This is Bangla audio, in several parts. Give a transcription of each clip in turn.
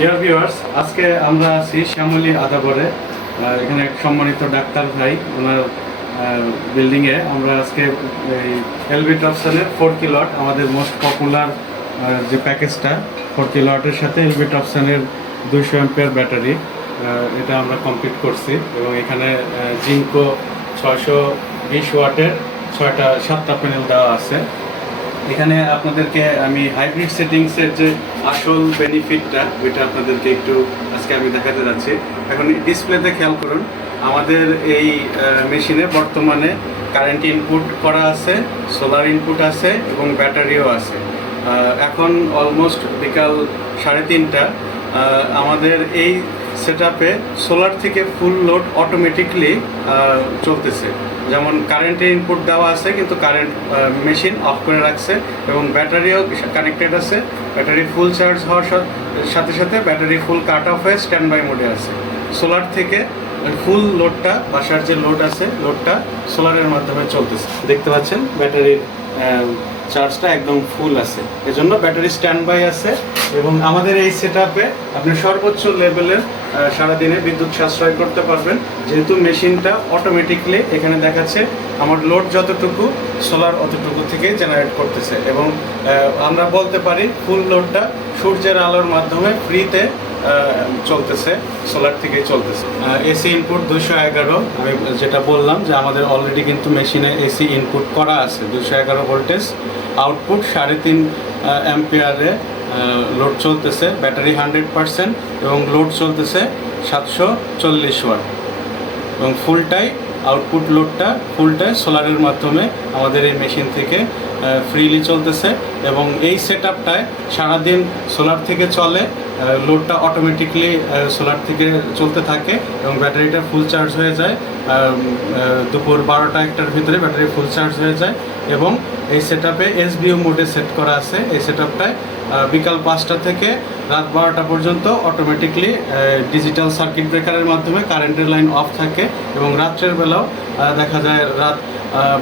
ডিয়ার ভিউয়ার্স, আজকে আমরা আছি শ্যামলী আদাবরে। এখানে এক সম্মানিত ডাক্তার ভাই ওনার বিল্ডিংয়ে আমরা আজকে এই এলবি টপসনের 4 কিলোওয়াট আমাদের মোস্ট পপুলার যে প্যাকেজটা 4 কিলোওয়াটের সাথে এলবি টপসনের 200 অ্যাম্পিয়ার ব্যাটারি, এটা আমরা কমপ্লিট করছি। এবং এখানে জিঙ্কো 620 ওয়াটের 7টা প্যানেল দেওয়া আছে। এখানে আপনাদেরকে আমি হাইব্রিড সেটিংসের যে আসল বেনিফিটটা ওইটা আপনাদেরকে একটু আজকে আমি দেখাতে যাচ্ছি। এখন ডিসপ্লেতে খেয়াল করুন, আমাদের এই মেশিনে বর্তমানে কারেন্ট ইনপুট করা আছে, সোলার ইনপুট আছে এবং ব্যাটারিও আছে। এখন অলমোস্ট বিকাল 3:30। আমাদের এই সেটআপে সোলার থেকে ফুল লোড অটোমেটিকলি চলতেছে। যেমন কারেন্টের ইনপুট দেওয়া আছে কিন্তু কারেন্ট মেশিন অফ করে রাখছে এবং ব্যাটারিও কানেক্টেড আছে। ব্যাটারি ফুল চার্জ হওয়ার সাথে সাথে ব্যাটারি ফুল কাট অফ হয়ে স্ট্যান্ড বাই মোডে আছে। সোলার থেকে ফুল লোডটা, বাসার যে লোড আছে লোডটা সোলারের মাধ্যমে চলতেছে। দেখতে পাচ্ছেন ব্যাটারির চার্জটা একদম ফুল আছে, এজন্য ব্যাটারি স্ট্যান্ড বাই আছে। এবং আমাদের এই সেটআপে আপনি সর্বোচ্চ লেভেলের সারাদিনে বিদ্যুৎ সাশ্রয় করতে পারবেন, যেহেতু মেশিনটা অটোমেটিকলি এখানে দেখাচ্ছে আমার লোড যতটুকু সোলার অতটুকু থেকে জেনারেট করতেছে। এবং আমরা বলতে পারি ফুল লোডটা সূর্যের আলোর মাধ্যমে ফ্রিতে চলতেছে, সোলার থেকেই চলতেছে। এসি ইনপুট 211, আমি যেটা বললাম যে আমাদের অলরেডি কিন্তু মেশিনে এসি ইনপুট করা আছে 211 ভোল্টেজ। আউটপুট 3.5 অ্যাম্পিয়ারে লোড চলতেছে, ব্যাটারি 100% এবং লোড চলতেছে 740 ওয়াট এবং ফুলটাই আউটপুট লোডটা ফুলটাই সোলারের মাধ্যমে আমাদের এই মেশিন থেকে ফ্রিলি চলতেছে। এবং এই সেটআপটায় সারাদিন সোলার থেকে চলে, লোডটা অটোমেটিকলি সোলার থেকে চলতে থাকে এবং ব্যাটারিটা ফুল চার্জ হয়ে যায়। দুপুর 12টা-1টার ভিতরে ব্যাটারি ফুল চার্জ হয়ে যায়। এবং এই সেটআপে এসবিও মোডে সেট করা আছে। এই সেটআপটায় বিকাল 5টা থেকে রাত 12টা পর্যন্ত অটোমেটিকলি ডিজিটাল সার্কিট ব্রেকারের মাধ্যমে কারেন্টের লাইন অফ থাকে এবং রাত্রের বেলাও দেখা যায় রাত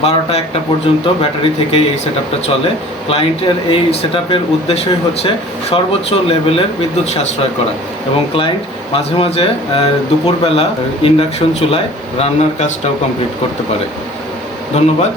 12টা-1টা পর্যন্ত ব্যাটারি থেকেই এই সেটআপটা চলে। ক্লায়েন্টের এই সেটআপের উদ্দেশ্যই হচ্ছে সর্বোচ্চ লেভেলের বিদ্যুৎ সাশ্রয় করা এবং ক্লায়েন্ট মাঝে মাঝে দুপুরবেলা ইন্ডাকশন চুলায় রান্নার কাজটাও কমপ্লিট করতে পারে। ধন্যবাদ।